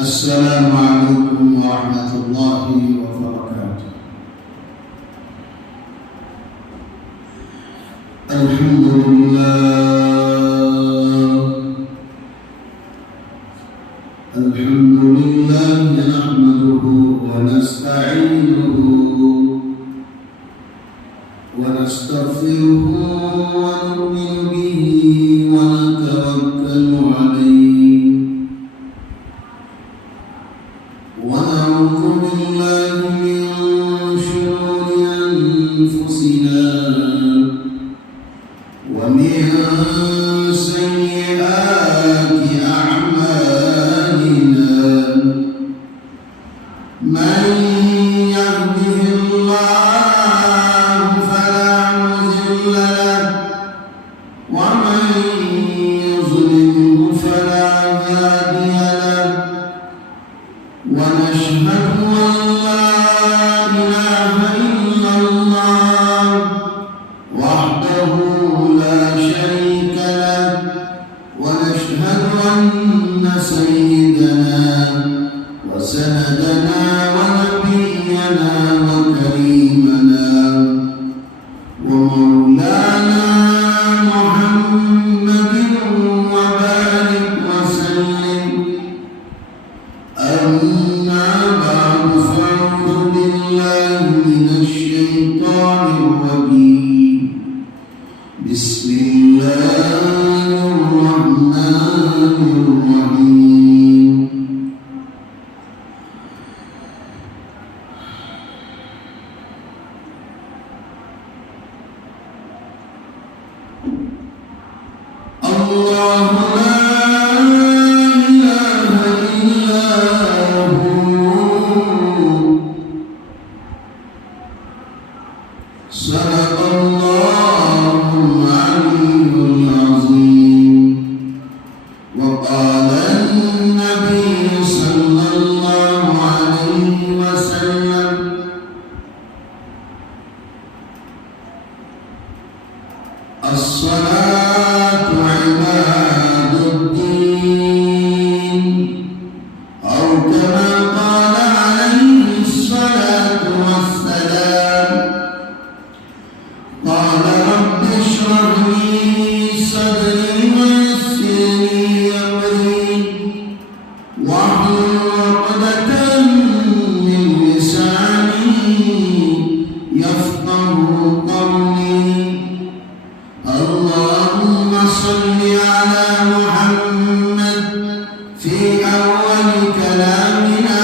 السلام عليكم ورحمة الله وبركاته. الحمد لله نحمده ونستعينه ونستغفره ونؤمن به ونتوكل عليه ونعوذ بالله من شرور أنفسنا ومن سيئات أعمالنا من يهده الله فلا مضل له ومن يضلل فلا هادي له ونشهد أن لا إله إلا الله وحده لا شريك له ونشهد أن سيدنا وسندنا ونبينا وكريمنا ومولانا محمد وبارك وسلم. أما بعد فأعوذ بالله من الشيطان الرجيم. بسم الله الرحمن الرحيم. الله لا إله إلا هو صدق الله العلي العظيم. وقال النبي صلى الله عليه وسلم الصلاة عماد الدين أو كما قال عليه الصلاة والسلام. قال رب اشرح لي صدري ويسر لي أمري واحلل عقدة من لساني يفقهوا قولي. اللهم صل على محمد في أول كلامنا.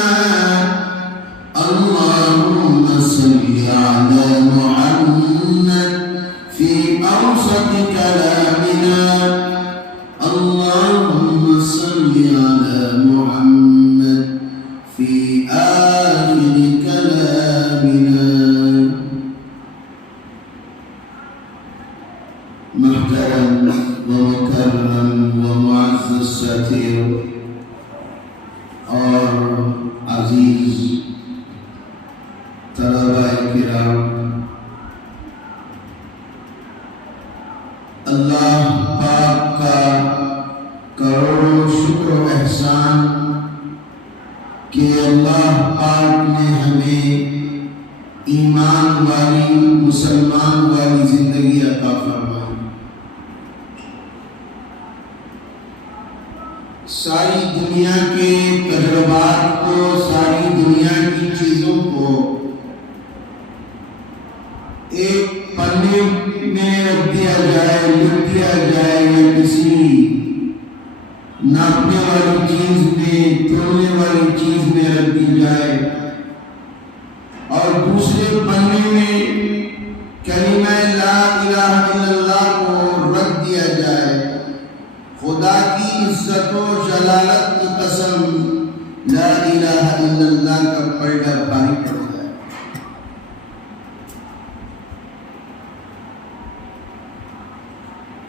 اللهم صل على محمد في أوسط كلامنا. اللهم صل على محمد في آخر كلامنا. محترم ومكرم ومعز الساتر اور عزیز طلباء کرام، اللہ پاک کا کروڑوں شکر و احسان کہ اللہ پاک نے ہمیں ایمان والی مسلمان والی زندگی عطا فرمائی. ساری دنیا کے تجربات کو، ساری دنیا کی چیزوں کو ایک پنے میں رکھ دیا جائے، لکھ دیا جائے یا کسی ناپنے والی چیز میں، تولنے والی چیز میں رکھ دی جائے اور دوسرے پنے میں کلمہ لا الہ الا اللہ کو رکھ دیا جائے، خدا کی عزت و جلالت کی قسم لا الہ الا اللہ کا پلڑا بھاری پڑ جائے.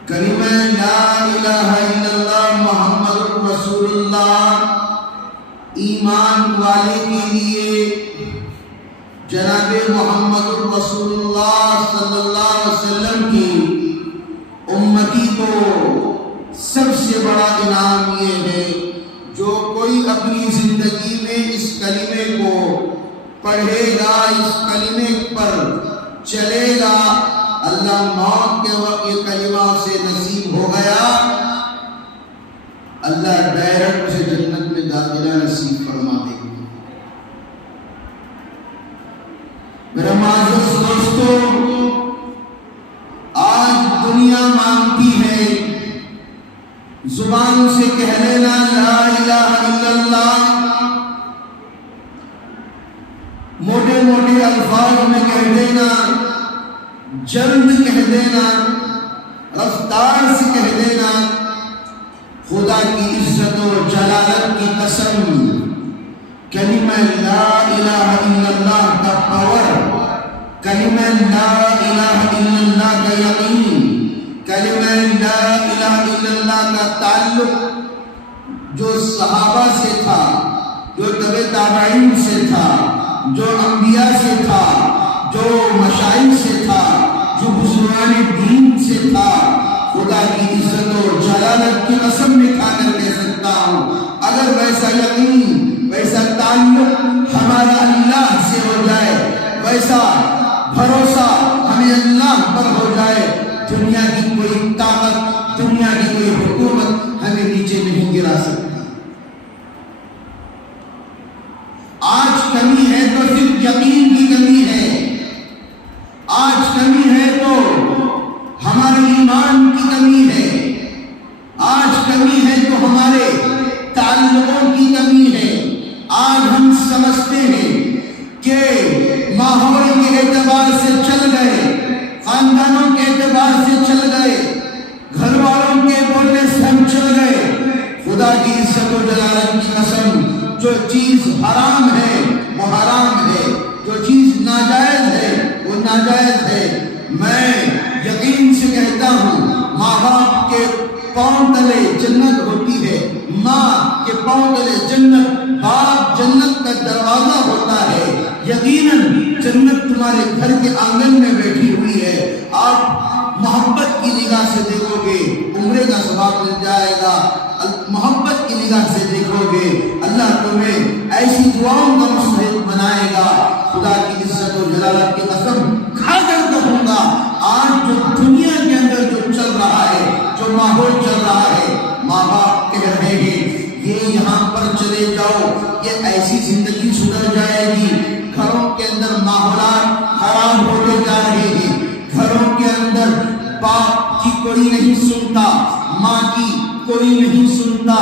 کلمہ لا الہ الا اللہ محمد رسول اللہ ایمان والے کے لیے جناب محمد رسول اللہ صلی اللہ علیہ وسلم کی امتی کو سب سے بڑا انعام یہ ہے جو کوئی اپنی زندگی پڑھے گا، اس کلمے پر چلے گا، اللہ موت کے وقت یہ کلمہ سے نصیب ہو گیا، اللہ ڈائریکٹ اسے جنت میں داخلہ نصیب فرما دے گا۔ میرا معزز دوستو، آج دنیا مانگتی ہے زبان سے کہہ لینا لا الہ الا اللہ، موٹے موٹے الفاظ میں کہہ دینا، جلد کہہ دینا، رفتار سے کہہ دینا۔ خدا کی عزت و جلالت کی قسم، کلمہ لا الہ الا اللہ کا پاور، کلمہ لا الہ الا اللہ کا یقین، کلمہ لا الہ الا اللہ کا تعلق جو صحابہ سے تھا، جو تبع تابعین سے تھا، جو انبیاء سے تھا، جو مشائخ سے تھا، جو بزرگان دین سے تھا، خدا کی عزت و جلالت کی قسم میں کھا کر کہہ سکتا ہوں، اگر ویسا یقین، ویسا تعلق ہمارا اللہ سے ہو جائے، ویسا بھروسہ ہمیں اللہ پر ہو جائے، دنیا کی کوئی طاقت، دنیا کی کوئی حکومت ہمیں نیچے نہیں گرا سکتی۔ آج کمی ہے تو صرف یقین کی کمی ہے، آج کمی ہے تو ہمارے ایمان کی کمی ہے، آج کمی ہے تو ہمارے تعلقوں کی کمی ہے۔ آج ہم سمجھتے ہیں کہ ماحول کے اعتبار سے چل گئے، خاندانوں کے اعتبار سے چل گئے، گھر والوں کے بولنے سے ہم چل گئے۔ خدا کی عزت و جلالت کی قسم، جو چیز حرام ہے وہ حرام ہے، جو چیز ناجائز ہے وہ ناجائز ہے۔ میں یقین سے کہتا ہوں، ماں باپ کے پاؤں تلے جنت ہوتی ہے، ماں کے پاؤں تلے جنت، باپ جنت کا دروازہ ہوتا ہے۔ یقیناً جنت تمہارے گھر کے آنگن میں بیٹھی ہوئی ہے، آپ محبت کی نگاہ سے دیکھو گے عمرے کا ثواب مل جائے گا، محبت کی نگاہ سے دیکھو گے اللہ تمہیں ایسی دعاؤں کا مستحق بنائے گا۔ خدا کی عزت و جلالت کی قسم کھا کر کہوں گا، آج جو دنیا کے اندر جو چل رہا ہے، جو ماحول چل رہا ہے، ماں باپ کہہ رہے ہیں یہ یہاں پر چلے جاؤ، یہ ایسی زندگی سدھر جائے گی۔ گھروں کے اندر ماحولات خراب ہوتے جا رہے ہیں، گھروں کے اندر باپ کی کوئی نہیں سنتا، ماں کی کوئی نہیں سنتا،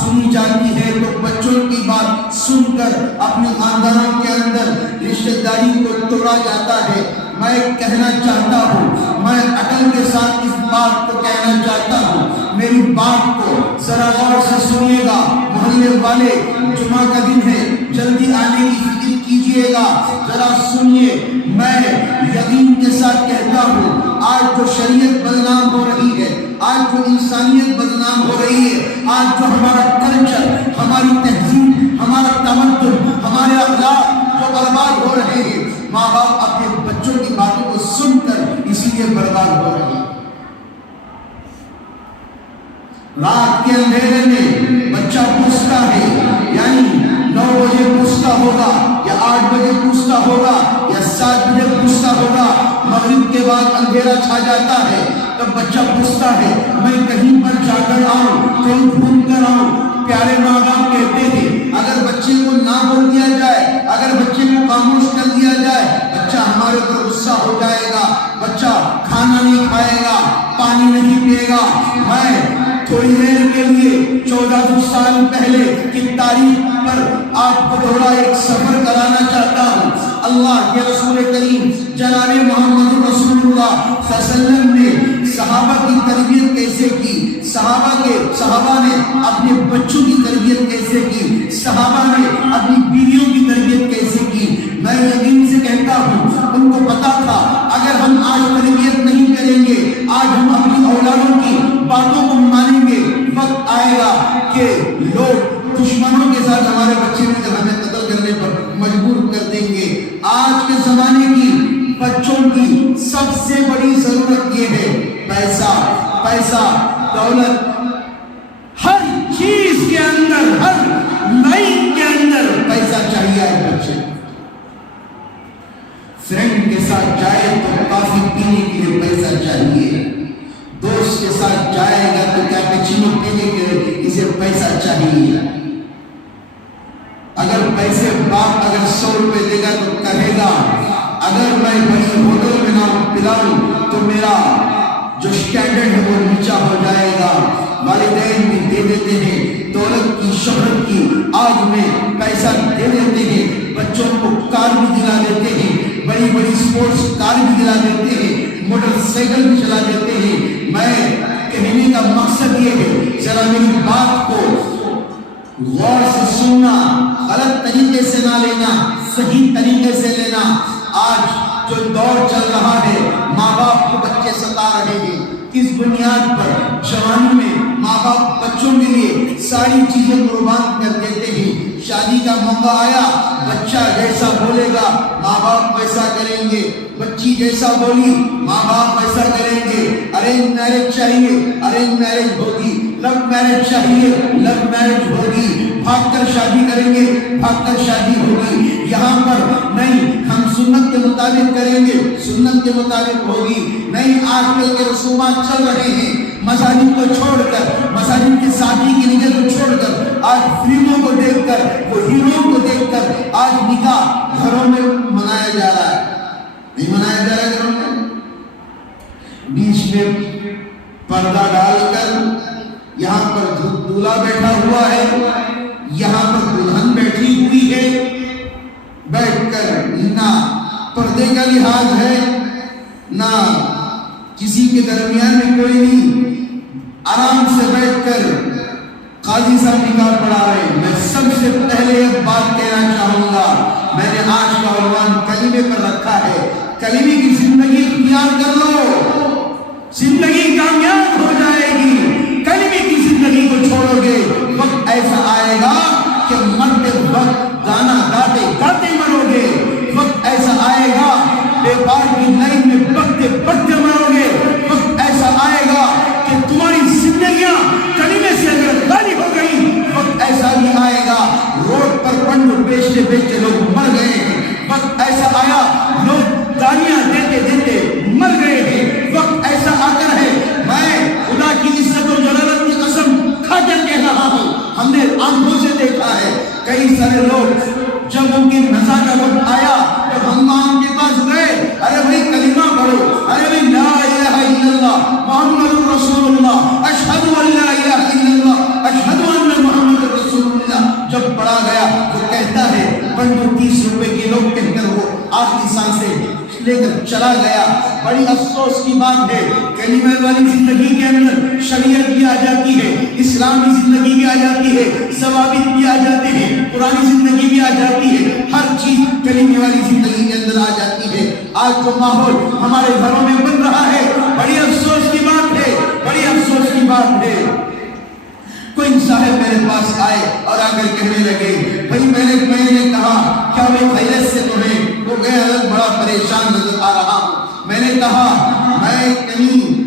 سنی جاتی ہے تو بچوں کی بات سن کر اپنے خاندانوں کے اندر رشتہ داری کو توڑا جاتا ہے۔ میں کہنا چاہتا ہوں، میں عقل کے ساتھ اس بات کو کہنا چاہتا ہوں، میری بات کو ذرا غور سے سنیے گا، محلے والے جمعہ کا دن ہے، جلدی آنے کی فکر کیجئے گا، ذرا سنیے۔ میں یقین کے ساتھ کہتا ہوں، آج جو شریعت بدنام ہو رہی ہے، آج جو انسانیت بدنام ہو رہی ہے، آج جو ہمارا کلچر، ہماری تہذیب، ہمارا تمدن، ہمارے اخلاق جو برباد ہو رہے ہیں، ماں باپ اپنے بچوں کی باتوں کو سن کر اسی لیے برباد ہو رہے ہیں۔ رات کے اندھیرے میں بچہ پوچھتا ہے، یعنی 9 بجے پوچھتا ہوگا یا 8 بجے پوچھتا ہوگا یا 7 بجے پوچھتا ہوگا، مغرب کے بعد اندھیرا چھا جاتا ہے، تب بچہ پوچھتا ہے میں کہیں پر جا کر آؤں، کہیں گھوم کر آؤں۔ پیارے ماں باپ کہتے ہیں اگر بچے کو نہ بول دیا جائے، اگر بچے کو خاموش کر دیا جائے، بچہ ہمارے پر غصہ ہو جائے گا، بچہ کھانا نہیں کھائے گا، پانی نہیں پیے گا۔ میں تھوڑی دیر کے لیے 1400 سال پہلے کی تاریخ پر آپ کو تھوڑا ایک سفر کرانا چاہتا ہوں۔ اللہ کے رسول کریم جناب محمد رسول اللہ صلی اللہ علیہ وسلم نے صحابہ کی تربیت کیسے کی، صحابہ نے اپنے بچوں کی تربیت کیسے کی، صحابہ نے اپنی بیویوں کی تربیت کیسے کی۔ میں یقین سے کہتا ہوں ان کو پتا تھا اگر ہم آج تربیت نہیں کریں گے، آج ہم اپنی اولادوں کی باتوں کو مانیں گے، وقت آئے گا کہ لوگ دشمنوں کے ساتھ ہمارے بچے کو ہمیں قتل کرنے پر مجبور کر دیں گے۔ آج کے زمانے کی بچوں کی سب سے بڑی ضرورت یہ ہے پیسہ، دولت، ہر چیز کے اندر، ہر لائن کے اندر پیسہ چاہیے ہے بچے۔ پیسہ چاہیے. اگر پیسے باپ اگر 100 روپے دے گا تو کہے گا اگر میں بڑی ہوٹل میں نہ پلاؤں تو میرا جو اسٹینڈرڈ ہے وہ نیچا ہو جائے گا. والدین بھی دے دیتے ہیں دولت کی شہرت کی آگ میں پیسہ دے دیتے ہیں, بچوں کو کار بھی دلا دیتے ہیں, بڑی بڑی سپورٹس کار بھی دلا دیتے ہیں, موٹر سائیکل بھی چلا دیتے ہیں. میں کہنے کا مقصد یہ ہے ذرا میری بات کو غور سے سننا, غلط طریقے سے نہ لینا, صحیح طریقے سے لینا. آج جو دور چل رہا ہے ماں باپ کو بچے ستا رہے ہیں, کس بنیاد پر؟ جوانی میں ماں باپ بچوں کے لیے ساری چیزیں قربان کر دیتے ہیں. شادی کا موقع آیا, بچہ جیسا بولے گا ماں باپ ویسا کریں گے, بچی جیسا بولی ماں باپ ویسا کریں گے. ارینج میرج چاہیے, ارینج میرج ہوگی. لو میرج چاہیے, لو میرج ہوگی. بھاگ کر شادی کریں گے, بھاگ کر شادی ہوگی. یہاں پر نہیں ہم سنت کے مطابق کریں گے, سنت کے مطابق ہوگی. نہیں, آج کل کے رسومات چل رہے ہیں, مساجد کو چھوڑ کر, مساجد کے ساتھی کی نگاہ کو چھوڑ کر, آج فلموں کو دیکھ کر, وہ ہیرو کو دیکھ کر آج نکاح گھروں میں منایا جا رہا ہے. نہیں منایا جا رہا ہے گھروں میں, بیچ میں پردہ ڈال کر یہاں پر دولہا بیٹھا ہوا ہے, یہاں پر دلہن بیٹھی ہوئی ہے. بیٹھ کر نہ پردے کا لحاظ ہے, نہ کسی کے درمیان میں کوئی نہیں, آرام سے بیٹھ کر قاضی صاحب نکاح پڑھا رہے. میں سب سے پہلے ایک بات کہنا چاہوں گا, میں نے آج کا عنوان کلمے پر رکھا ہے. کلمے کی زندگی اختیار کر لو, زندگی کامیاب ہو جائے گی. کلمے کی زندگی کو چھوڑو گے, وقت ایسا آئے گا کہ مرتے وقت گانا گاتے گاتے مرو گے. وقت ایسا آئے گا بیپار کی لائن میں بڑھتے بڑھتے مرو گے. وقت ایسا آئے گا کہ تمہاری زندگیاں کلمے سے اگر خالی ہو گئی. وقت ایسا بھی آئے گا روڈ پر پنڈ بیچتے بیچتے لوگ مر گئے ہیں. وقت ایسا آیا لوگ گالیاں دیتے دیتے مر گئے ہیں. وقت ایسا آ کر ہے, میں خدا کی عزت و جلالت کی قسم کھا کر کہہ رہا ہوں, ہم نے آنکھوں سے دیکھا ہے کئی سارے لوگ جب ان کی نزا کا وقت آیا تو ہم کے پاس گئے, ارے بھائی کلمہ پڑھو, ارے بھائی لا الہ الا اللہ محمد رسول اللہ, اشہد ان لا الہ الا اللہ اشہد ان محمد رسول اللہ. جب پڑھا گیا تو کہتا ہے 30 روپے کی لوگ کہہ کر وہ آخری سانسیں لے کر چلا گیا. بڑی افسوس کی بات ہے, کلمہ والی زندگی کے اندر شریعت بھی آ جاتی ہے, اسلامی زندگی بھی آ جاتی ہے, ثوابت بھی آ جاتے ہیں, پرانی زندگی بھی آ جاتی ہے, ہر چیز کلمہ والی زندگی کے اندر آ جاتی ہے. آج جو ماحول ہمارے گھروں میں بن رہا ہے بڑی افسوس کی بات ہے, بڑی افسوس کی بات ہے. کوئی صاحب میرے پاس آئے اور آ کر کہنے لگے بھائی میں نے کہا کیا میں خیریت سے تمہیں, وہ گئے الگ بڑا پریشان نظر آ رہا ہوں. میں نے کہا میں کہیں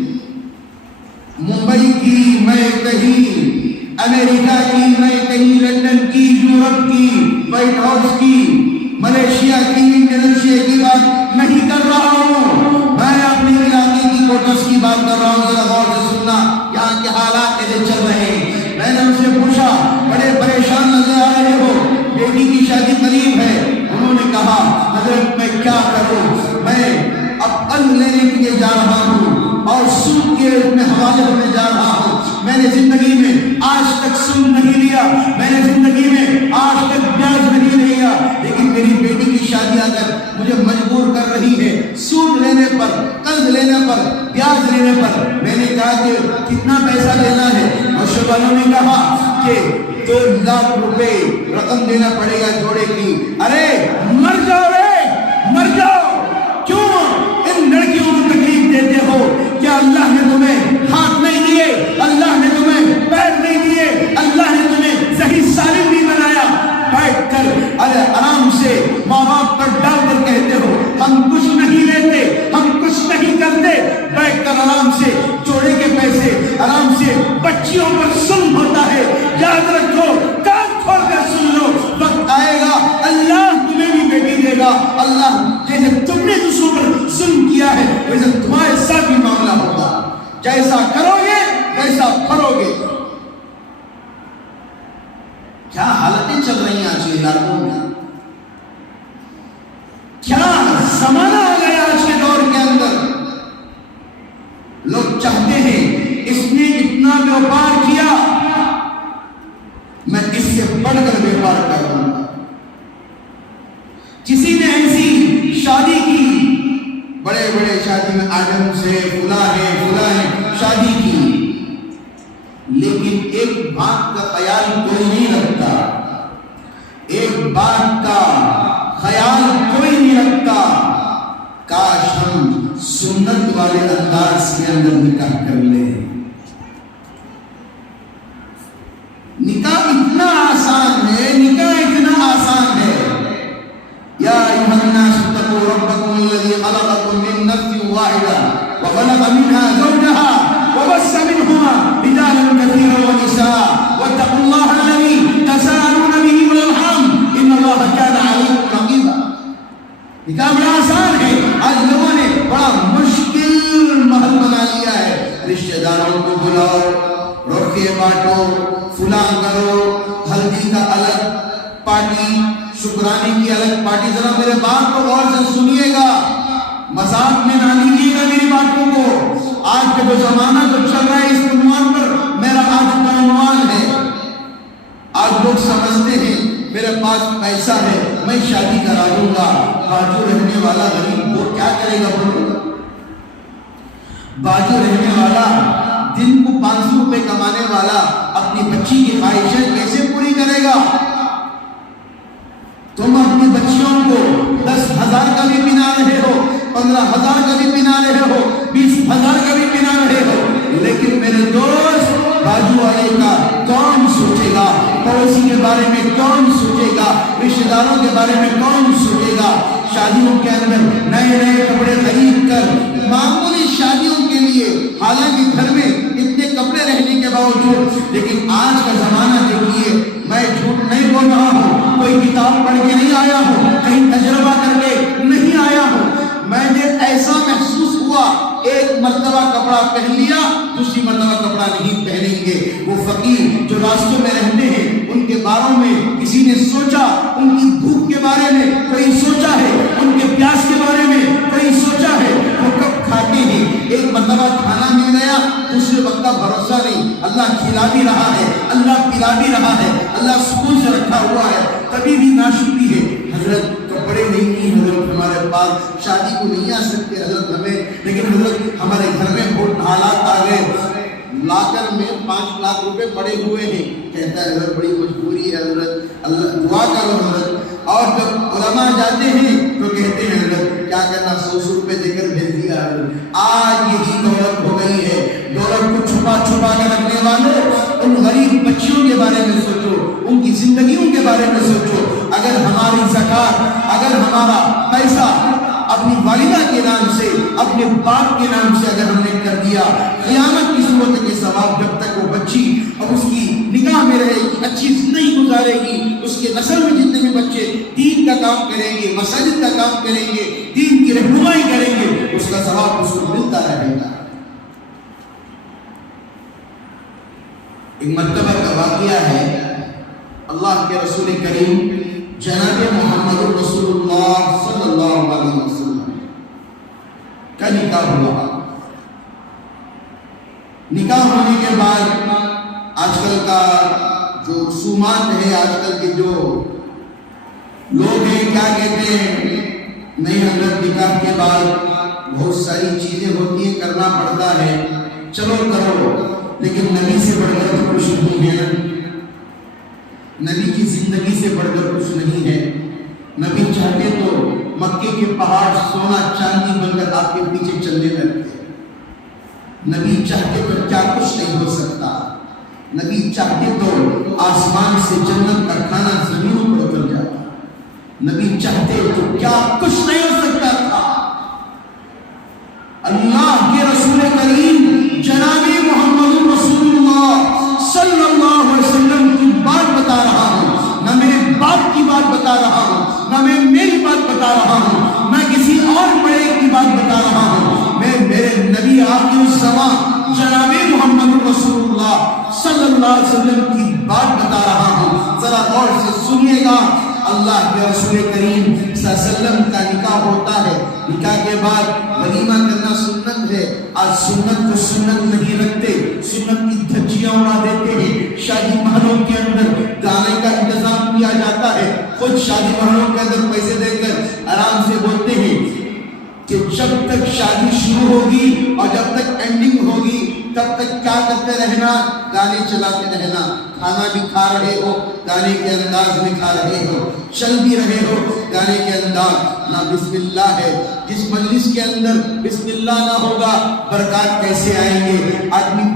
ممبئی کی, میں کہیں امریکہ کی, میں کہیں لندن کی, یورپ کی, وائٹ ہاؤس کی, ملیشیا کی, انڈونیشیا کی بات نہیں کر رہا ہوں. میں اپنے علاقے کی کوٹس کی بات کر رہا ہوں. ذرا غور سے سننا, یہاں کے حالات کیسے چل رہے ہیں. میں نے ان سے پوچھا بڑے پریشان نظر آ رہے ہو, بیٹی کی شادی قریب ہے. انہوں نے کہا حضرت میں کیا کروں, میں اب قرض لینے کے لیے جا رہا ہوں اور سود کے میں حوالے ہونے جا رہا ہوں. میں نے زندگی میں آج تک سود نہیں لیا, میں نے زندگی میں آج تک بیاج نہیں لیا, لیکن میری بیٹی کی شادی اگر مجھے مجبور کر رہی ہے سود لینے پر, قرض لینے پر, بیاج لینے پر. میں نے کہا کہ کتنا پیسہ لینا ہے, اور شبانوں نے کہا کہ 2 لاکھ روپے رقم دینا پڑے گا جوڑے کی. ارے مر جاؤ رے, مر جاؤ, کیوں ان لڑکیوں کو تکلیف دیتے ہو؟ کیا اللہ نے تمہیں ہاتھ نہیں دیے, اللہ نے تمہیں پیر نہیں دیے, اللہ نے تمہیں صحیح سالم بھی بنایا؟ بیٹھ کر آرام سے ماں باپ پر ڈال کر کہتے ہو ہم کچھ نہیں لیتے, ہم کچھ نہیں کرتے. بیٹھ کر آرام سے جوڑے کے پیسے آرام سے بچیوں پر ظلم ہوتا ہے. یاد رکھو, کان کھول کر سن لو, وقت آئے گا اللہ تمہیں بھی بیٹی دے گا. اللہ جیسے تم نے دوسروں پر ظلم کیا ہے ویسے تمہارے ساتھ بھی معاملہ ہوگا. جیسا کرو کیا حالتیں چل رہی ہیں آج کے علاقوں میں، کیا زمانہ آ گیا آج کے دور کے اندر. لوگ چاہتے ہیں اس نے اتنا بیوپار کیا، میں اس سے بڑھ کر بیوپار کروں گا. کسی نے ایسی شادی کی، بڑے بڑے شادی میں آدم سے فلاں ہے شادی کی، لیکن ایک بات کا خیال کوئی نہیں رکھتا، ایک بات کا خیال کوئی نہیں رکھتا، کاش ہم سنت والے انداز کے اندر نکاح کر لیں. نکاح اتنا آسان ہے، نکاح اتنا آسان ہے. یا ایھا الناس اتقوا ربکم الذی خلقکم من نفس واحدہ وخلق منها زوجها وبث منهما رجالا كثيرا ونساء واتقوا الله الذي تساءلون به والارحام ان الله كان عليكم رقيبا. نکاح بڑا آسان ہے، آج لوگوں نے بڑا مشکل محل بنا لیا ہے. رشتہ داروں کو بلاؤ، روکے بانٹو، فلاں کرو، ہلدی کا الگ پارٹی، شکرانے کی الگ پارٹی. ذرا میرے بات کو غور سے سنیے گا، مذاق میں نہ لیجیے گا میری باتوں کو. آج کا جو زمانہ جو چل رہا ہے اس عنوان پر میرا آج کا عنوان ہے. آج لوگ سمجھتے ہیں میرے پاس پیسہ ہے میں شادی کرا دوں گا. باجو رہنے والا غریب وہ کیا کرے گا؟ بولو، باجو رہنے والا دن کو 500 روپے کمانے والا اپنی بچی کی خواہشیں کیسے پوری کرے گا؟ تم اپنی بچیوں کو 10,000 کا بھی پنا رہے ہو، 15,000 کا بھی پنا رہے ہو، 20,000 کا بھی پنا رہے ہو، لیکن میرے دوست باجو والے کا کون سوچے گا؟ پڑوسی کے بارے میں کون سوچے گا؟ رشتہ داروں کے بارے میں کون سوچے گا؟ شادیوں کے اندر نئے نئے کپڑے خرید کر معمولی شادیوں کے لیے، حالانکہ گھر میں اتنے کپڑے رہنے کے باوجود، لیکن آج کا زمانہ دیکھیے. میں جھوٹ نہیں بول رہا ہوں، کوئی کتاب پڑھ کے نہیں آیا ہوں، کہیں تجربہ کر کے نہیں آیا ہوں. میں نے ایسا محسوس ہوا، ایک مرتبہ کپڑا پہن لیا، دوسری مرتبہ کپڑا نہیں پہنیں گے. وہ فقیر جو راستوں میں رہتے ہیں ان کے باروں میں کسی نے سوچا؟ ان کی بھوک کے بارے میں کوئی سوچا ہے؟ ان کے پیاس کے بارے میں کوئی سوچا ہے؟ وہ کب کھاتے ہیں؟ ایک مرتبہ کھانا مل گیا، دوسرے وقت کا بھروسہ نہیں. اللہ کھلا بھی رہا ہے، اللہ پلا بھی رہا ہے، اللہ سکون سے رکھا ہوا ہے، کبھی بھی ناشکری ہے. حضرت کپڑے نہیں، حضرت ہمارے پاس شادی کو نہیں آ سکتے حضرت ہمیں، لیکن حضرت ہمارے گھر میں بہت حالات آ گئے، لا کر میں 5 لاکھ روپے پڑے ہوئے ہیں. کہتا ہے حضرت بڑی مجبوری ہے حضرت، اللہ دعا کرو حضرت. اور جب علماء جاتے ہیں تو کہتے ہیں حضرت کیا کرنا، 100 روپے دے کر بھیج دیا حضرت. آج یہی دولت ہو گئی ہے. دولت کو چھپا چھپا کے رکھنے والوں، ان غریب بچیوں کے بارے میں سوچو، ان کی زندگیوں کے بارے میں سوچو. اگر ہماری زکات، اگر ہمارا پیسہ اپنی والدہ کے نام سے، اپنے باپ کے نام سے اگر ہم نے کر دیا، قیامت کی صورت کے ثواب جب تک وہ بچی اور اس کی نگاہ میں رہے گی، اچھی زندگی گزارے گی، اس کے نسل میں جتنے بھی بچے دین کا کام کریں گے، مساجد کا کام کریں گے، دین کی رہنمائی کریں گے، اس کا ثواب اس کو ملتا رہے گا. ایک مرتبہ کا واقعہ ہے، اللہ کے رسول کریم جناب محمد رسول اللہ صلی اللہ علیہ وسلم کا نکاح ہوا. نکاح ہونے کے بعد آج کل کا جو رسومات ہے، آج کل کے جو لوگ ہیں کیا کہتے ہیں، نہیں حضرت نکاح کے بعد بہت ساری چیزیں ہوتی ہیں، کرنا پڑتا ہے، چلو کرو. لیکن نبی سے بڑھ کر تو کچھ نہیں ہے، نبی کی زندگی سے بڑھ کر کچھ نہیں ہے. نبی چاہتے تو مکے کے پہاڑ سونا چاندی بن کر آپ کے پیچھے چلنے لگتے. نبی چاہتے تو کیا کچھ نہیں ہو سکتا. نبی چاہتے تو آسمان سے جنت کا کھانا زمینوں پر اتر جاتا. نبی چاہتے تو کیا کچھ نہیں ہو سکتا تھا. اللہ کے رسول کریم جناب محمد رسول اللہ صلی اللہ علیہ وسلم کی بات بتا رہا ہوں، نہ میرے باپ کی بات بتا رہا ہوں، نہ میں میری بات بتا رہا ہوں، نہ کسی اور بڑے کی بات بتا رہا ہوں. میں میرے نبی آخر الزمان جناب محمد رسول اللہ صلی اللہ علیہ وسلم کی بات بتا رہا ہوں. ذرا اللہ کے رسول کریم صلی اللہ علیہ وسلم کا نکاح ہوتا ہے، نکاح کے بعد ولیمہ کرنا سنت ہے۔ آج سنت کو سنت نہیں رکھتے، سنت کی دھجیاں اڑا دیتے ہیں۔ شادی محلوں کے اندر گانے کا انتظام کیا جاتا ہے، خود شادی محلوں کے اندر پیسے دے کر آرام سے بولتے ہیں کہ جب تک شادی شروع ہوگی اور جب تک اینڈنگ ہوگی تب تک کیا کرتے رہنا، گانے چلاتے رہنا، کھانا بھی کھا رہے ہو گانے کے انداز میں کھا رہے ہو، چل بھی رہے ہو گانے کے انداز۔ نہ بسم اللہ ہے، جس مجلس کے اندر بسم اللہ نہ ہوگا برکات کیسے آئیں گے؟ آدمی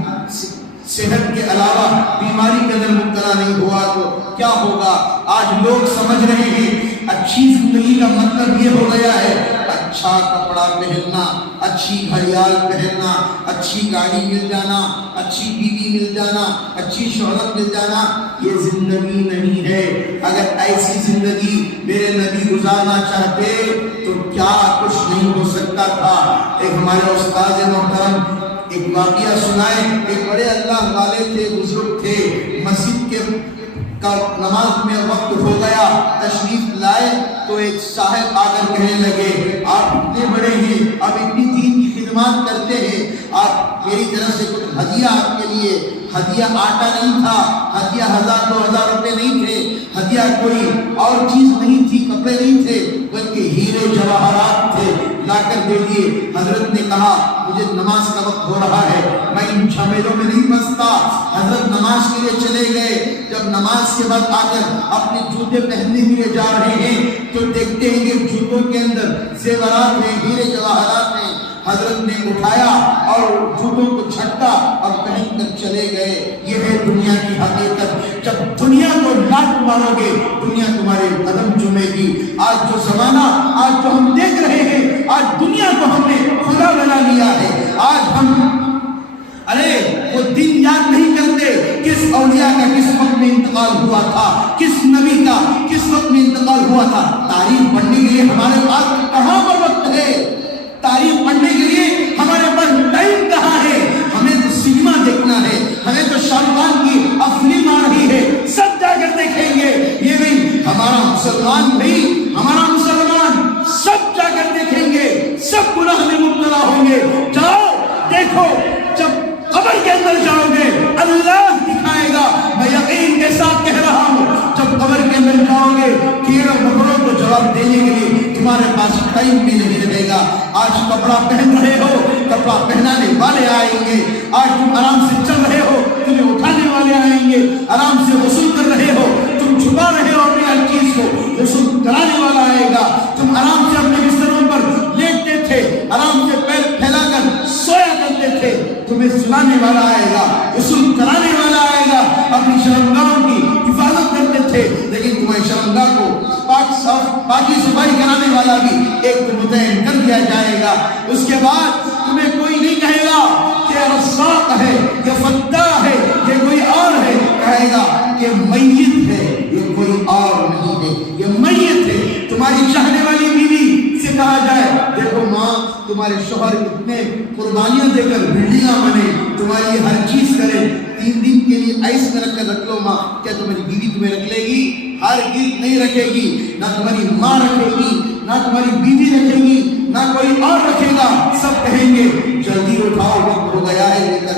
صحت کے علاوہ بیماری کے اندر مبتلا نہیں ہوا تو کیا ہوگا؟ آج لوگ سمجھ رہے ہیں اچھی زندگی کا مطلب یہ ہو گیا ہے اچھا کپڑا پہننا، اچھی گھڑیال پہننا، اچھی گاڑی مل جانا، اچھی بیوی مل جانا، اچھی شہرت مل جانا۔ یہ زندگی نہیں ہے۔ اگر ایسی زندگی میرے نبی گزارنا چاہتے تو کیا کچھ نہیں ہو سکتا تھا۔ ایک ہمارے استاد محترم ایک واقعہ سنائے، ایک بڑے اللہ والے تھے، بزرگ تھے، مسجد کے کا نماز میں وقت ہو گیا، تشریف لائے تو ایک صاحب آ کر کہنے لگے آپ اتنے بڑے ہیں، آپ اتنی دین کی خدمات کرتے ہیں، آپ میری طرف سے کچھ ہدیہ آپ کے لیے۔ ہدیہ آٹا نہیں تھا، ہدیہ 1000 2000 روپے نہیں تھے، ہدیہ کوئی اور چیز نہیں تھی، کپڑے نہیں تھے، بلکہ ہیرے جواہرات تھے، لا کر دے دیے۔ حضرت نے کہا مجھے نماز کا وقت ہو رہا ہے، میں ان جھمیلوں میں نہیں پھنستا۔ حضرت نماز کے لیے چلے گئے۔ جب نماز کے بعد آ کر اپنے جوتے پہننے کے لیے جا رہے ہیں تو دیکھتے ہیں کہ جوتوں کے اندر زیورات ہیں، ہیرے جواہرات ہیں۔ حضرت نے اٹھایا اور جوتوں کو چھٹا اور پہن کر چلے گئے۔ یہ ہے دنیا کی حقیقت۔ جب دنیا کو لات مارو گے دنیا تمہارے قدم چومے گی۔ آج جو زمانہ، آج جو ہم دیکھ رہے ہیں، آج دنیا کو ہم نے خدا بنا لیا ہے۔ آج ہم وہ دن یاد نہیں کرتے کس اولیاء کا کس وقت میں انتقال ہوا تھا، کس نبی کا کس وقت میں انتقال ہوا تھا۔ تاریخ پڑھنے کے لیے ہمارے پاس کہاں پر وقت ہے؟ تاریخ پڑھنے کے لیے ہمارے پاس ٹائم کہاں ہے؟ ہمیں تو سنیما دیکھنا ہے، ہمیں تو شاہ رخ خان کی فلم آ رہی ہے، سب جا کر دیکھیں گے۔ یہ نہیں ہمارا مسلمان نہیں، ہمارا مسلمان سب جا کر دیکھیں گے، سب گناہ میں مبتلا ہوں گے۔ جاؤ دیکھو، جب قبر کے اندر جاؤ گے اللہ دکھائے گا۔ میں یقین کے ساتھ کہہ رہا ہوں جب قبر کے اندر جاؤ گے کیڑوں مکڑوں کو جواب دینے کے لیے تمہارے پاس ٹائم بھی نہیں رہے گا۔ آج کپڑا پہن رہے ہو، کپڑا پہنانے والے آئیں گے۔ آج تم آرام سے چل رہے ہو، تمہیں اٹھانے والے آئیں گے۔ آرام سے غسل کر رہے ہو، تم چھپا رہے ہو اپنی ہر چیز کو، غسل کرانے والا آئے گا۔ تم آرام سے اپنے بستروں پر لیٹتے تھے، آرام سے پیر پھیلا کر سویا کرتے تھے، تمہیں سلانے والا آئے گا، غسل کرانے والا آئے گا۔ اپنی شرمگاہوں کی حفاظت کرتے تھے، لیکن تمہاری شرمگاہ کو پاکی صفائی کرانے والا بھی ایک متعین کر دیا جائے گا۔ اس کے بعد تمہیں کوئی نہیں کہے گا کہ رزاق ہے، یہ فتاح ہے، یہ کوئی اور ہے، کہے گا کہ میت ہے، یہ کوئی اور نہیں ہے، یہ میت ہے۔ تمہاری چاہنے والی بیوی سے کہا جائے دیکھو ماں تمہارے شوہر اتنے قربانیاں دے کر بلڈنگاں بنے، تمہاری ہر چیز کرے، 3 دن کے لیے ایس میں رکھ کر رکھ لو ماں، کیا تمہاری بیوی تمہیں رکھ لے گی؟ ہرگز نہیں رکھے گی۔ نہ تمہاری ماں رکھے گی، نہ تمہاری بیوی رکھے گی، نہ کوئی اور رکھے گا۔ سب کہیں گے جلدی اٹھاؤ وقت ہو گیا ہے لے کر۔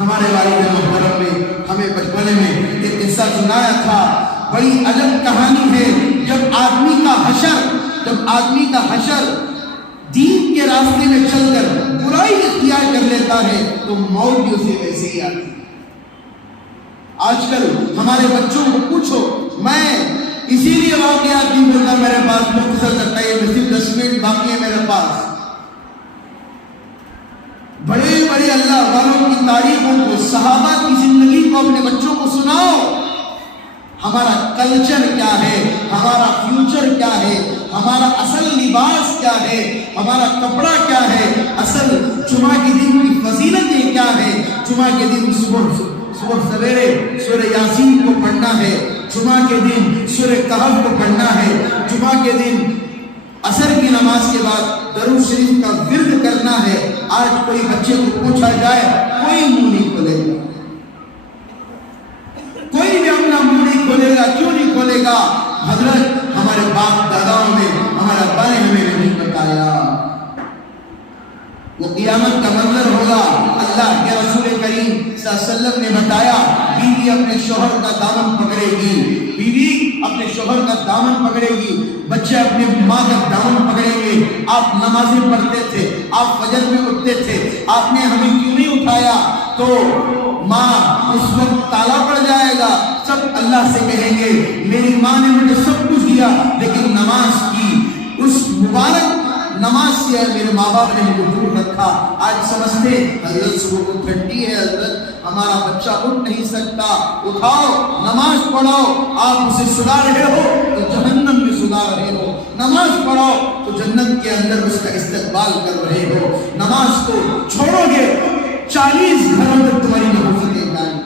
ہمارے والد محترم نے ہمیں بچپنے میں ایک قصہ سنایا تھا، بڑی عجب کہانی ہے۔ جب آدمی کا حشر دین کے راستے میں چل کر برائی اختیار کر لیتا ہے تو موت بھی اسے ویسے ہی آتی ہے۔ آج کل ہمارے بچوں کو پوچھو، میں اسی لیے واقعات نہیں بولتا، میرے پاس مختصر کرتا ہے، صرف 10 منٹ باقی ہے میرے پاس۔ بڑے بڑے اللہ والوں کی تاریخوں کو، صحابہ کی زندگی کو اپنے بچوں کو سناؤ۔ ہمارا کلچر کیا ہے، ہمارا فیوچر کیا ہے، ہمارا اصل لباس کیا ہے، ہمارا کپڑا کیا ہے، اصل جمعہ کے دن کی فضیلتیں کیا ہے۔ جمعہ کے دن صبح سویرے سورہ یاسین کو پڑھنا ہے، جمعہ کے دن سورہ کہف کو پڑھنا ہے، جمعہ کے دن عصر کی نماز کے بعد درود شریف کا ورد کرنا ہے۔ آج کوئی بچے کو پوچھا جائے کوئی منہ نہیں کھولے گا، کوئی بھی پڑے گا؟ حضرت ہمارے باپ داداؤں نے، ہمارے ابا نے ہمیں نہیں بتایا۔ وہ قیامت کا منظر ہوگا، اللہ کے رسول کریم صلی اللہ علیہ وسلم نے بتایا، بیوی اپنے شوہر کا دامن پکڑے گی، بیوی اپنے شوہر کا دامن پکڑے گی، بچے اپنے ماں کا دامن پکڑیں گے۔ آپ نمازیں پڑھتے تھے، آپ فجر میں اٹھتے تھے، آپ نے ہمیں کیوں نہیں اٹھایا؟ تو ماں اس وقت تالا پڑ جائے گا، سب اللہ سے کہیں گے میری ماں نے مجھے سب کچھ دیا لیکن نماز کی، اس مبارک نماز سے میرے ماں باپ نے مجھے دور رکھا۔ آج سمجھتے حضرت صبح کو ٹھنڈی ہے، حضرت ہمارا بچہ اٹھ نہیں سکتا، اٹھاؤ نماز پڑھاؤ۔ آپ اسے سلا رہے ہو تو جہنم میں سلا رہے ہو، نماز پڑھاؤ تو جنت کے اندر اس کا استقبال کر رہے ہو۔ نماز کو چھوڑو گے 40 گھروں تک تمہاری نحوستیں جائیں گی۔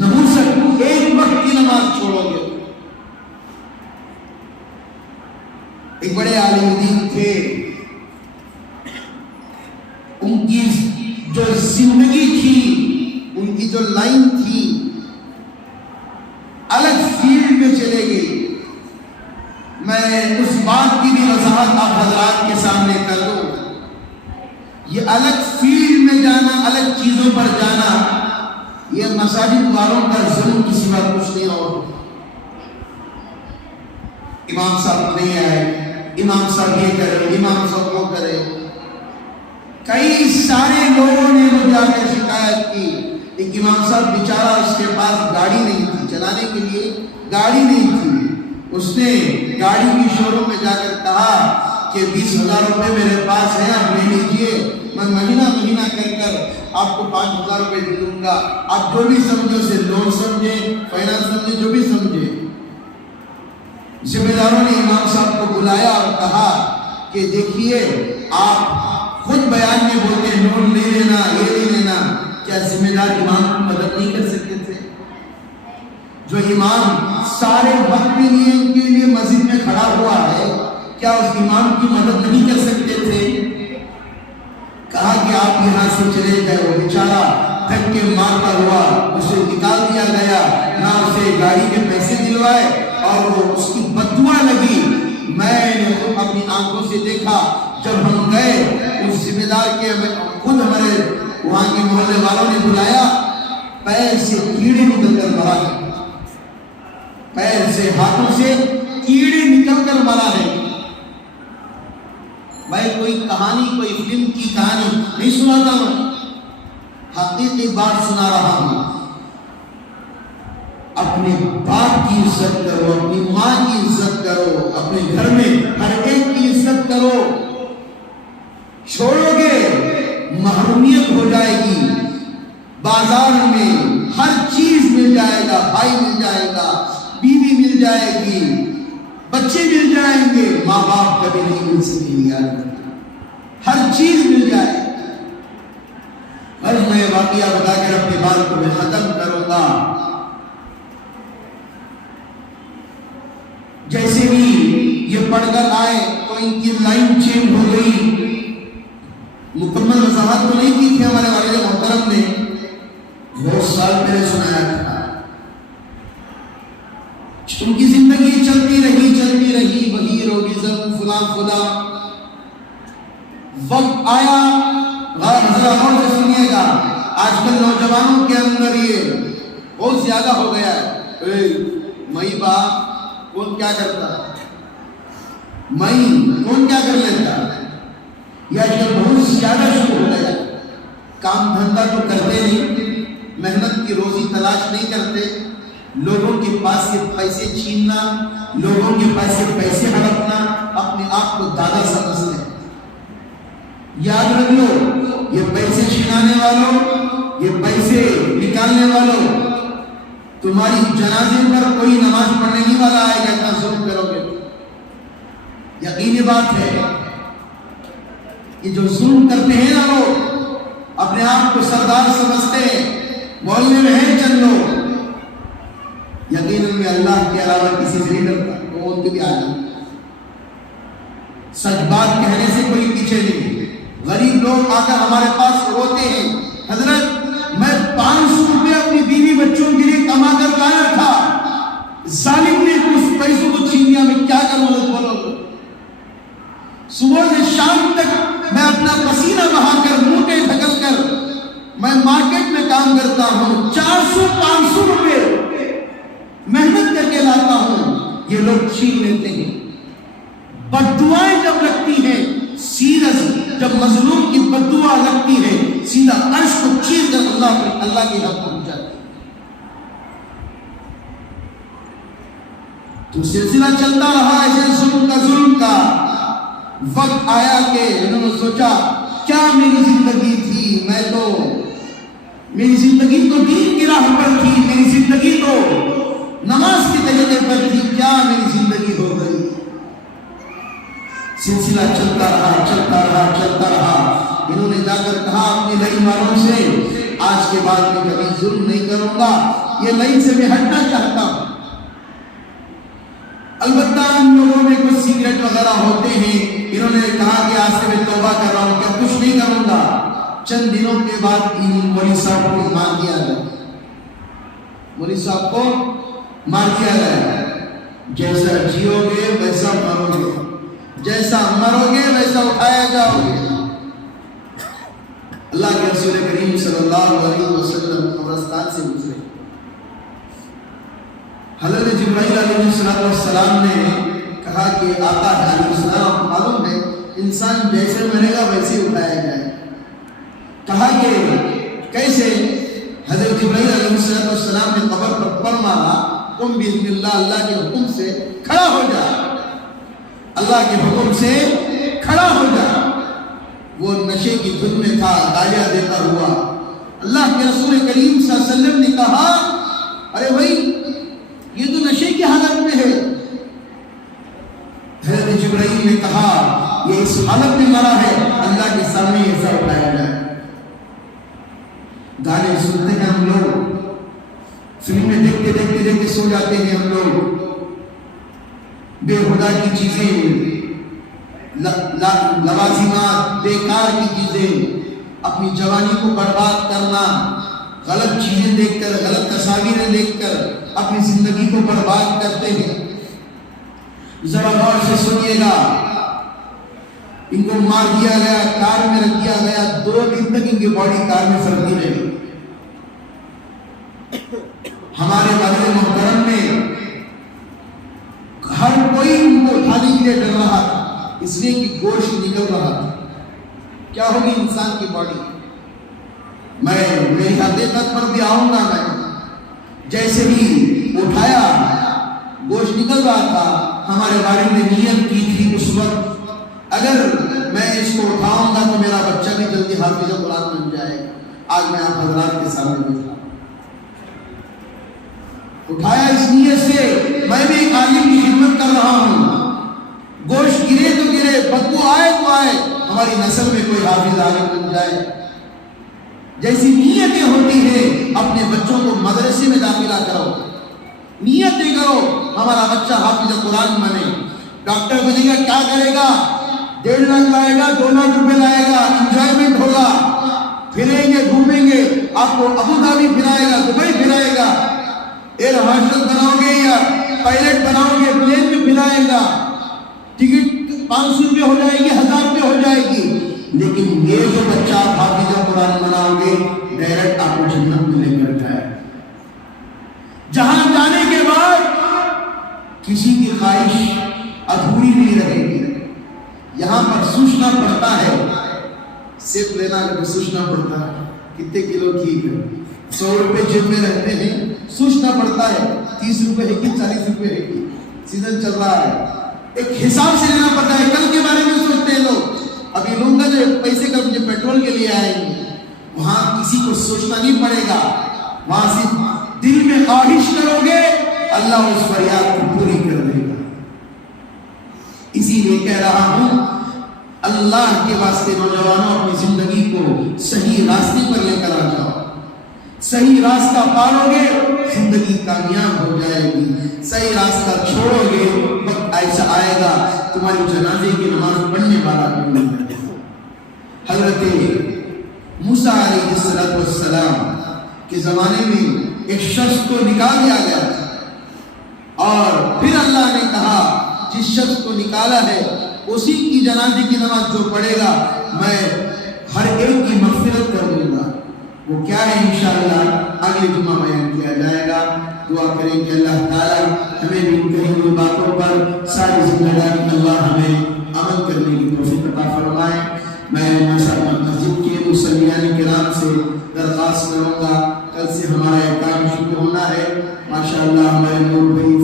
نحوست ایک وقت کی نماز چھوڑو گے۔ ایک بڑے عالم دین تھے، ان کی جو زندگی تھی، ان کی جو لائن تھی، الگ فیلڈ میں چلے گئے۔ میں اس بات کی بھی وضاحت آپ حضرات کے سامنے کر دوں، یہ الگ فیلڈ میں جانا، الگ چیزوں پر جانا، یہ مساجد والوں کا ظلم کی سوا کچھ نہیں۔ اور امام صاحب نہیں آئے، امام صاحب یہ کرے، امام صاحب وہ کرے۔ کئی سارے لوگوں نے مجھے آ کر شکایت کی، ایک امام صاحب بیچارہ، اس کے پاس گاڑی نہیں تھی، چلانے کے لیے گاڑی نہیں تھی، اس نے گاڑی کی شو روم میں جا کر کہا کہ 20,000 روپے میرے پاس ہیں، آپ لے لیجیے، میں مہینہ مہینہ کر آپ کو 5,000 روپے دے دوں گا، آپ جو بھی سمجھو اسے لون سمجھے، فائنانس سمجھے، جو بھی سمجھے۔ ذمہ داروں نے امام صاحب کو بلایا اور کہا کہ دیکھیے آپ خود بیان میں بولتے ہیں لون نہیں لینا، یہ نہیں لینا، کیا ذمہ دار امام کی مدد نہیں کر سکتے تھے؟ جو امام سارے وقت کے لیے ان کے لیے مسجد میں کھڑا ہوا ہے، کیا اس امام کی مدد نہیں کر سکتے تھے؟ کہا کہ آپ یہاں سے چلے گئے۔ وہ بیچارہ تھک کے مارتا ہوا، اسے نکال دیا گیا، نہ اسے گاڑی کے پیسے دلوائے، اور وہ اس کی بددعا لگی۔ میں نے اپنی آنکھوں سے دیکھا، جب ہم گئے اس ذمہ دار کے خود ہمارے وہاں کے محلے والوں نے بلایا، پیر سے کیڑے نکل کر مرا ہے، پیر سے ہاتھوں سے کیڑے نکل کر مرا ہے۔ میں کوئی کہانی، کوئی فلم کی کہانی نہیں سناتا ہوں، حقیقی بات سنا رہا ہوں۔ اپنے باپ کی عزت کرو، اپنی ماں کی عزت کرو، اپنے گھر میں ہر ایک کی عزت کرو۔ چھوڑو گے محرومیت ہو جائے گی، بازار میں ہر چیز مل جائے گا، بھائی مل جائے گا، بیوی مل جائے گی، بچے مل جائیں گے، ماں باپ کبھی نہیں مل سکیں گے، ہر چیز مل جائے گی۔ اور میں واقعہ بتا کر اپنی بات کو میں ختم کروں گا۔ جیسے بھی یہ پڑھ کر آئے تو ان کی لائن چینج ہو گئی۔ مکمل وضاحت تو نہیں کی تھی ہمارے والد محترم نے، بہت سال پہلے سنایا تھا۔ ان کی زندگی چلتی رہی، وہی روڈیزم، فلاں۔ وقت آیا، ذرا غور سے سنیے گا، آج کل نوجوانوں کے اندر یہ بہت زیادہ ہو گیا ہے۔ مئی باپ کون کیا کرتا ہے، مئی کون کیا کر لیتا ہے، یا یہ بہت زیادہ شروع ہو گیا۔ کام دھندا تو کرتے نہیں، محنت کی روزی تلاش نہیں کرتے، لوگوں کے پاس سے پیسے چھیننا، لوگوں کے پاس سے پیسے ہڑپنا، اپنے آپ کو دادا سمجھتے ہیں۔ یاد رکھ لو، یہ پیسے چھینانے والوں، یہ پیسے نکالنے والوں، تمہاری جنازے پر کوئی نماز پڑھنے نہیں والا آئے گا، اتنا ظلم کرو گے۔ یقینی بات ہے کہ جو ظلم کرتے ہیں نا لوگ، اپنے آپ کو سردار سمجھتے ہیں، محلے میں ہیں چند لوگ، یقیناً میں اللہ کے علاوہ کسی سے نہیں ڈرتا، وہ ان کے بھی آ جائیں۔ سچ بات کہنے سے کوئی پیچھے نہیں۔ غریب لوگ آ کر ہمارے پاس روتے ہیں، حضرت میں 500 روپے اپنی بیوی بچوں کے لیے کما دنیا میں کیا کروں گا بولو؟ صبح سے شام تک میں اپنا پسینہ بہا کر موٹے ڈھکل کر میں مارکیٹ میں کام کرتا ہوں، 400-500 روپے محنت کر کے لاتا ہوں، یہ لوگ چھین لیتے ہیں۔ بددعائیں جب لگتی ہیں، سیریس جب مظلوم کی بددعا لگتی ہے، سیدھا عرش کو چیر کر اللہ کی حق پہنچ جاتی ہے۔ تو سلسلہ چلتا رہا ایسے ظلم کا وقت آیا کہ انہوں نے سوچا کیا میری زندگی تھی، میری زندگی تو دین کی راہ پر تھی، میری زندگی تو نماز کے طریقے پر تھی، کیا میری زندگی ہو گئی؟ سلسلہ چلتا رہا۔ انہوں نے جا کر کہا اپنی لائن والوں سے آج کے بعد میں کبھی ظلم نہیں کروں گا، یہ لائن سے میں ہٹنا چاہتا ہوں۔ البتہ ان لوگوں میں کچھ سیکریٹ وغیرہ ہوتے ہیں، انہوں نے کہا کہ آج سے میں توبہ کر رہا ہوں، کیا کچھ نہیں کروں گا۔ چند دنوں کے بعد مولوی صاحب کو مار دیا گیا۔ جیسا جیو گے ویسا مرو گے، جیسا مرو گے ویسا اٹھایا جاؤ گے۔ اللہ کے رسول کریم صلی اللہ علیہ وسلم قبرستان سے گزرے، حضرت جبرائیل علیہ السلام نے کہا کہ آقا علیہ السلام معلوم ہے انسان جیسے مرے گا ویسے اٹھایا جائے۔ کہا کہ کیسے؟ حضرت جبرائیل علیہ السلام نے قبر پر پر مارا، تم بسم اللہ، اللہ کے حکم سے کھڑا ہو جا، اللہ کے حکم سے کھڑا ہو جا۔ وہ نشے کی دھن میں تھا، گالیاں دیتا ہوا۔ اللہ کے رسول کریم صلی اللہ علیہ وسلم نے کہا ارے بھائی یہ تو نشے کی حالت میں ہے۔ حضرت جبرائیل نے کہا یہ اس حالت میں مرا ہے، اللہ کے سامنے ایسا اٹھایا جائے۔ گانے سنتے ہیں ہم لوگ، فلمیں دیکھتے سو جاتے ہیں ہم لوگ، بے خدا کی چیزیں، لوازمات، بیکار کی چیزیں، اپنی جوانی کو برباد کرنا، غلط چیزیں دیکھ کر، غلط تصاویریں دیکھ کر اپنی زندگی کو برباد کرتے ہیں۔ ذرا غور سے سنیے گا، ان کو مار دیا گیا، کار میں رکھ دیا گیا، 2 دن تک ان کی باڈی کار میں سڑتی رہی۔ ہمارے والد محترم میں ہر کوئی ان کو اٹھانے کے لیے ڈر رہا تھا، اس لیے کہ گوشت نکل رہا تھا۔ کیا ہوگی انسان کی باڈی؟ میری حقیقت پر بھی آؤں گا۔ میں جیسے ہی اٹھایا، گوشت نکل رہا تھا، ہمارے والد نے نیت کی تھی اس وقت اگر میں اس کو اٹھاؤں گا تو میرا بچہ بھی جلدی حافظ قرآن بن جائے گا۔ آج میں آپ حضرات کے سامنے بیٹھا، اٹھایا اس نیت سے میں بھی ایک عالم کی خدمت کر رہا ہوں، گوشت گرے تو گرے، بدبو آئے تو آئے، ہماری نسل میں کوئی حافظ عالم بن جائے۔ جیسی نیتیں ہوتی ہیں اپنے بچوں کو مدرسے میں داخلہ کرو، نیتیں کرو ہمارا بچہ حافظ قرآن بنے، ڈاکٹر بنے گا، کیا کرے گا؟ 1.5 لاکھ لائے گا، 2 لاکھ روپے لائے گا، انجوائمنٹ ہوگا، پھریں گے، گھومیں گے، آپ کو ابو دھابی پھرائے گا، دبئی پھرائے گا، ایئر ہوسٹس بناؤ گے یا پائلٹ بناؤ گے، پلین میں پھرائے گا، ٹکٹ 500 روپے ہو جائے گی، 1000 روپے ہو جائے گی۔ لیکن یہ جو بچہ آپ حافظ قرآن بناؤ گے، ڈائریکٹ آپ کو جنت میں لے کر جائے، جہاں جانے کے بعد کسی کی خواہش ادھوری نہیں رہے گی۔ یہاں پر سوچنا پڑتا ہے، سیب لینا ہے سوچنا پڑتا ہے کتنے کلو ٹھیک ہے، 100 روپے جیب میں رہتے ہیں، سوچنا پڑتا ہے 30 روپے ہے کہ 40 روپے ہے کہ سیزن چل رہا ہے، ایک حساب سے لینا پڑتا ہے۔ کل کے بارے میں سوچتے ہیں لوگ، ابھی لوں گا جو پیسے کا مجھے پیٹرول کے لیے آئیں گے، وہاں کسی کو سوچنا نہیں پڑے گا، وہاں صرف دل میں خواہش کرو گے، اللہ اس فریاد کو پوری کر دے گا۔ اسی لیے کہہ رہا ہوں اللہ کے واسطے نوجوانوں اپنی زندگی کو صحیح راستے پر لے کر آ جاؤ، صحیح راستہ پالو گے زندگی کامیاب ہو جائے گی، صحیح راستہ چھوڑو گے وقت ایسا آئے گا تمہاری جنازے کی نماز پڑھنے والا بھی نہیں ہے۔ حضرت موسیٰ علیہ السلام کے زمانے میں ایک شخص کو نکال دیا گیا تھا اور پھر اللہ نے کہا جس شخص کو نکالا ہے اسی کی جنازے کی نماز جو پڑھے گا میں ہر ایک کی مغفرت کر دوں گا. وہ کیا ہے انشاءاللہ اگلے جمعہ بیان کیا جائے گا. دعا کریں کہ اللہ تعالیٰ ہمیں بھی کہیں ہوئی باتوں پر ساری زندگی اللہ ہمیں عمل کرنے کی توفیق عطا فرمائے. میں مسجد کے مصلیان کرام سے درخواست کروں گا کل سے ہمارا یہ کام شروع ہونا ہے. ماشاءاللہ ہمارے نور بھائی،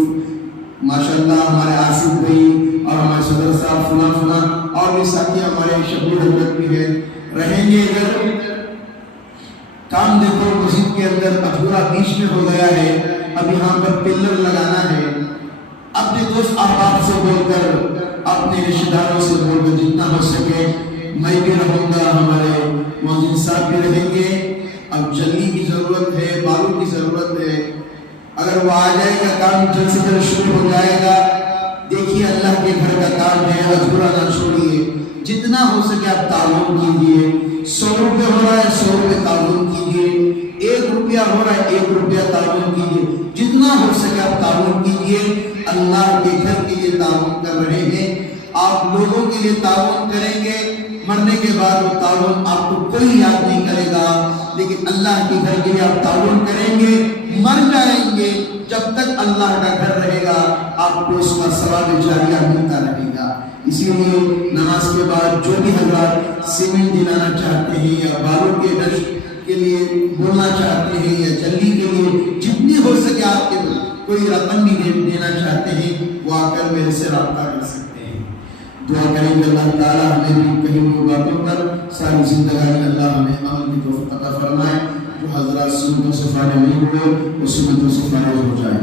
ماشاءاللہ ہمارے آصف بھائی اور ہمارے صدر صاحب فلاں اور بھی ساتھی ہمارے شبیر حضرت بھی ہے رہیں گے ادھر. کام دیکھو مسجد کے اندر ادھورا بیچ میں ہو گیا ہے. اب یہاں پر پلر لگانا ہے. اپنے دوست احباب سے بول کر اپنے رشتہ داروں سے بول کر جتنا ہو سکے میں بھی رہوں گا، ہمارے مؤذن صاحب بھی رہیں گے. اب جلی کی ضرورت ہے، بالوں کی ضرورت ہے. اگر وہ آ جائے گا کام جلد سے جلد شروع ہو جائے گا. دیکھیے اللہ کے گھر کا کام ہے، ادھورا نہ چھوڑیے. جتنا ہو سکے آپ تعاون کیجیے. 100 روپے ہو رہا ہے 100 روپے تعاون کیجیے. 1 روپیہ ہو رہا ہے 1 روپیہ تعاون کیجیے. جتنا ہو سکے آپ تعاون کیجیے. اللہ کے گھر کے لیے تعاون کر رہے ہیں. آپ لوگوں کے لیے تعاون کریں گے، مرنے کے بعد وہ تعاون آپ کو کوئی یاد نہیں کرے گا. لیکن اللہ کے گھر کے لیے آپ تعاون کریں گے، مر جائیں گے جب تک اللہ کا گھر رہے گا آپ کو اس کا ثواب جاریہ ملتا رہے گا. اسی لیے نماز کے بعد جو بھی حضرات سیمنٹ دلانا چاہتے ہیں یا بالوں کے ڈسٹ کے لیے بولنا چاہتے ہیں یا جلی کے لیے جتنی ہو سکے آپ کے کوئی رقم بھی دینا چاہتے ہیں وہ آ کر میرے سے رابطہ کر سکتے ہیں. دعا کریں کہ اللہ تعالیٰ ہمیں بھی کہیں ہوئی باتوں پر ساری زندگی اللہ ہمیں عمل کی توفیق عطا فرمائے. جو حضرات سنتوں سے فارغ نہیں ہوئے وہ سنتوں سے فارغ ہو جائے.